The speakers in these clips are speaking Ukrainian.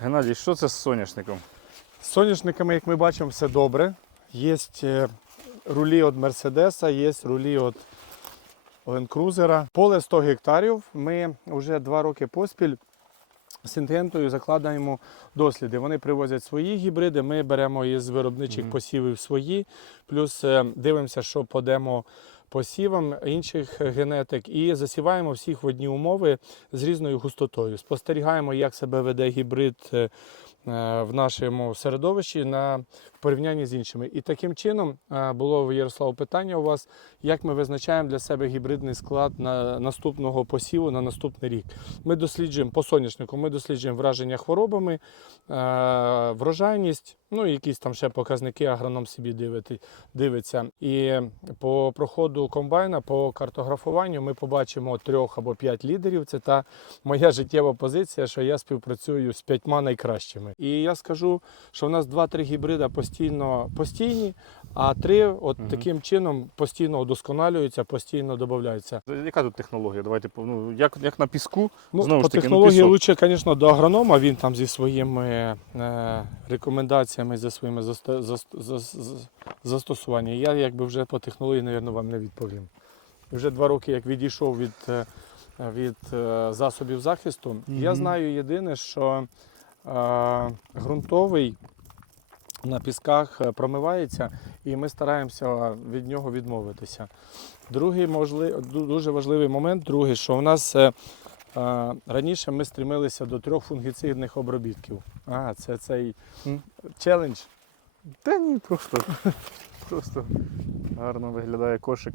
Геннадій, що це з соняшником? З соняшниками, як ми бачимо, все добре. Є е, рулі від Мерседеса, є рулі від Cruiser. Поле 100 гектарів. Ми вже два роки поспіль з Синтентою закладаємо досліди. Вони привозять свої гібриди, ми беремо із виробничих посівів свої, плюс е, дивимося, що по демо посівам інших генетик, і засіваємо всіх в одні умови з різною густотою. Спостерігаємо, як себе веде гібрид е, в нашому середовищі на в порівнянні з іншими. І таким чином е, було в Ярослав питання у вас, як ми визначаємо для себе гібридний склад на наступного посіву на наступний рік. Ми досліджуємо по соняшнику, ми досліджуємо враження хворобами, е, врожайність, ну і якісь там ще показники агроном собі дивиться. І по проходу комбайна, по картографуванню ми побачимо трьох або п'ять лідерів. Це та моя життєва позиція, що я співпрацюю з п'ятьма найкращими. І я скажу, що в нас два-три гібрида постійно постійні, а три от Мгм. таким чином постійно удосконалюються, постійно додаються. Яка тут технологія? Давайте ну, як, як на піску. Ну, Знову по ж таки, ну, технології лучше, звісно, до агронома. Він там зі своїми е, рекомендаціями, зі своїми заста- застосуваннями. Я якби вже по технології, мабуть, вам не відповім. Вже два роки, як відійшов від, е, від е, засобів захисту, я знаю єдине, що е, ґрунтовий на пісках е, промивається, і ми стараємося від нього відмовитися. Другий можли, дуже важливий момент, другий, що у нас е, е, раніше ми стрімилися до трьох фунгіцидних обробітків. А, це цей М. челендж. Та ні, просто, просто гарно виглядає кошик.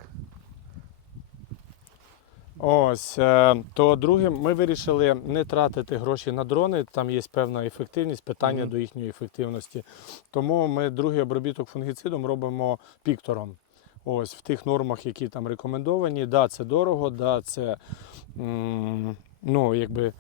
Ось е, то друге, ми вирішили не тратити гроші на дрони. Там є певна ефективність, питання Мгм. до їхньої ефективності. Тому ми другий обробіток фунгіцидом робимо піктором. Ось в тих нормах, які там рекомендовані. Да, це дорого, да, це м, ну, якби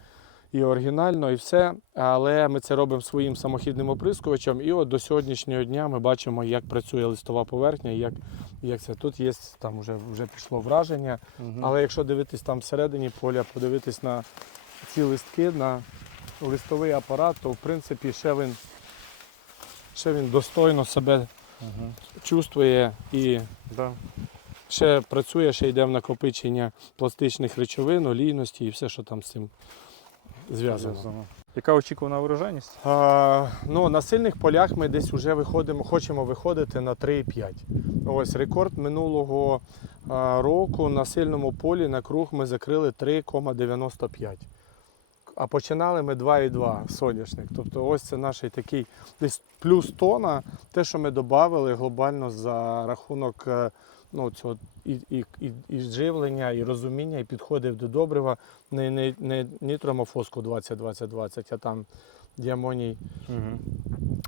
і оригінально, і все. Але ми це робимо своїм самохідним оприскувачем. І от до сьогоднішнього дня ми бачимо, як працює листова поверхня, як, як це тут є, там вже, вже пішло враження. Мгм. Але якщо дивитись там всередині поля, подивитись на ці листки, на листовий апарат, то в принципі ще він, ще він достойно себе Мгм. чувствує і Да. ще працює, ще йде в накопичення пластичних речовин, олійності і все, що там з цим зв'язано. Яка очікувана врожайність? А, ну, на сильних полях ми десь вже виходимо, хочемо виходити на 3,5. Ось рекорд минулого року на сильному полі на круг ми закрили 3,95. А починали ми 2,2 соняшник. Тобто ось це наш такий десь плюс тона, те, що ми додали глобально за рахунок е, ну, цього і, і, і, і живлення, і розуміння, і підходів до добрива. Не, не, не нітромофоску 20-20-20, а там діамоній Угу.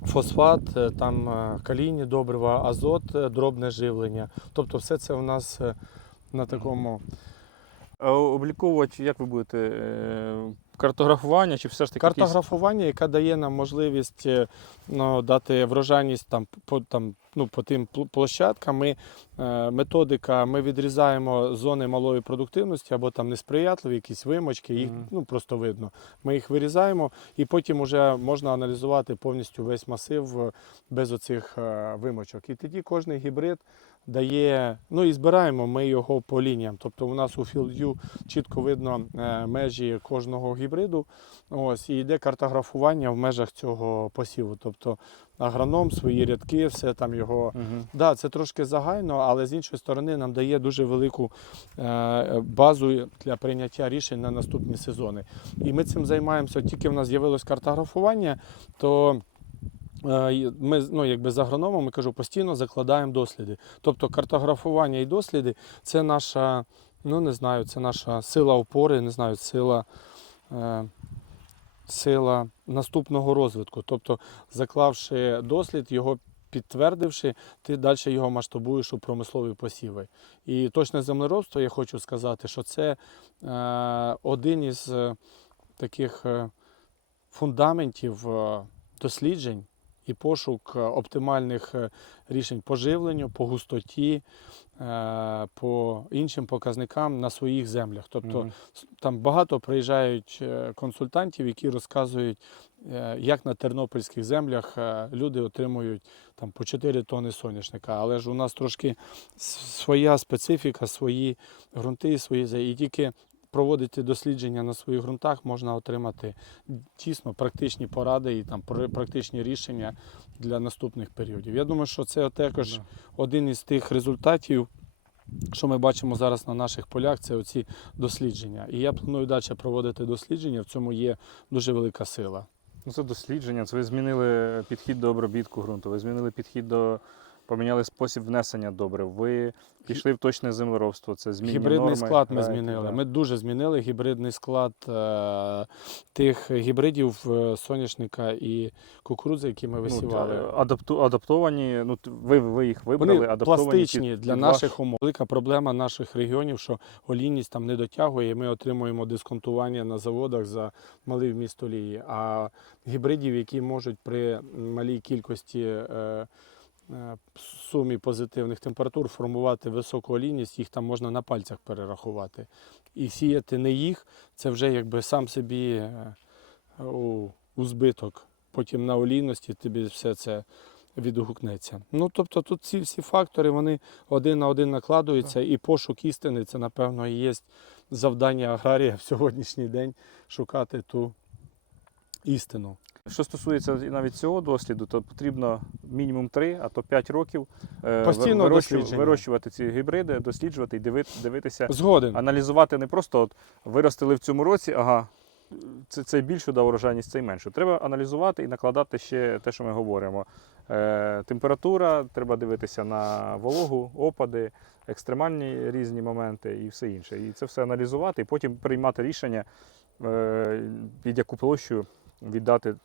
фосфат, е, там е, калійні добрива, азот, е, дробне живлення. Тобто все це у нас на такому. А обліковувати, як ви будете? Картографування чи все ж таки? якісь- Картографування, яка дає нам можливість ну, дати врожайність там, по, там, ну, по тим площадкам. Ми, е, методика, ми відрізаємо зони малої продуктивності або там несприятливі, якісь вимочки, їх ну, просто видно. Ми їх вирізаємо і потім вже можна аналізувати повністю весь масив е, без оцих е, вимочок. І тоді кожний гібрид дає, ну і збираємо ми його по лініям. Тобто у нас у FieldView чітко видно межі кожного гібриду. Ось, і йде картографування в межах цього посіву. Тобто агроном, свої рядки, все там його. Мгм. Да, це трошки загально, але з іншої сторони нам дає дуже велику е, базу для прийняття рішень на наступні сезони. І ми цим займаємося. Тільки в нас з'явилось картографування, то е, ми ну, якби з агрономом, я кажу, постійно закладаємо досліди. Тобто картографування і досліди це наша, ну не знаю, це наша сила опори, не знаю, сила. Е, Сила наступного розвитку. Тобто, заклавши дослід, його підтвердивши, ти далі його масштабуєш у промислові посіви. І точне землеробство, я хочу сказати, що це е, один із е, таких е, фундаментів досліджень і пошук е, оптимальних е, рішень по живленню, по густоті, е, по іншим показникам на своїх землях. Тобто Мгм. с- там багато приїжджають консультантів, які розказують, як на тернопільських землях люди отримують там по 4 тони соняшника. Але ж у нас трошки своя специфіка, свої ґрунти, свої і тільки проводити дослідження на своїх ґрунтах можна отримати дійсно практичні поради і там пр- практичні рішення для наступних періодів. Я думаю, що це також Да. один із тих результатів, що ми бачимо зараз на наших полях, це оці дослідження. І я планую далі проводити дослідження. В цьому є дуже велика сила. Ну, це дослідження. Це ви змінили підхід до обробітку ґрунту, ви змінили підхід до. Поміняли спосіб внесення добрив. Ви пішли в точне землеробство. Це змінні Гібридний норми, склад ми змінили. Ми дуже змінили гібридний склад е, тих гібридів е, соняшника і кукурудзи, які ми Ну, висівали. та, адапту, адаптовані. Ну ви, ви їх вибрали, Вони адаптовані пластичні під- для під наших ваш- умов. Велика проблема наших регіонів, що олійність там не дотягує, і ми отримуємо дисконтування на заводах за малий вміст олії. А гібридів, які можуть при малій кількості е, сумі позитивних температур формувати високу олійність, їх там можна на пальцях перерахувати. І сіяти не їх, це вже якби сам собі е, у, у збиток. Потім на олійності тобі все це відгукнеться. Ну тобто тут ці всі фактори вони один на один накладуються, і пошук істини це, напевно, і є завдання аграрія в сьогоднішній день шукати ту істину. Що стосується навіть цього досліду, то потрібно мінімум 3, а то 5 років е, Постійного вирощу- дослідження. вирощувати ці гібриди, досліджувати і дивитися, Згоден. аналізувати не просто от виростили в цьому році, ага, це, це більше дав урожайність, це менше. Треба аналізувати і накладати ще те, що ми говоримо. Е, температура, треба дивитися на вологу, опади, екстремальні різні моменти і все інше. І це все аналізувати, і потім приймати рішення, е, під яку площу віддати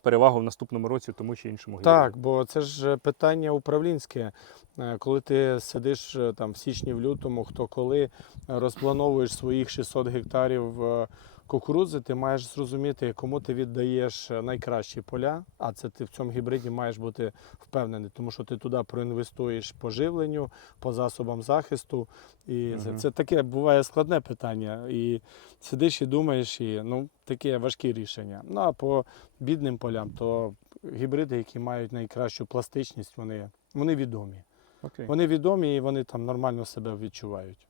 перевагу в наступному році тому чи іншому. Так, бо це ж питання управлінське. Е, Коли ти сидиш е, там в січні, в лютому, хто коли е, розплановуєш своїх 600 гектарів е, кукурудзи, ти маєш зрозуміти, кому ти віддаєш е, найкращі поля, а це ти в цьому гібриді маєш бути впевнений, тому що ти туди проінвестуєш по живленню, по засобам захисту. І це, це таке буває складне питання. І сидиш і думаєш, і ну таке важкі рішення. Ну а по бідним полям, то гібриди, які мають найкращу пластичність, вони, вони відомі. Окей. Вони відомі і вони там нормально себе відчувають.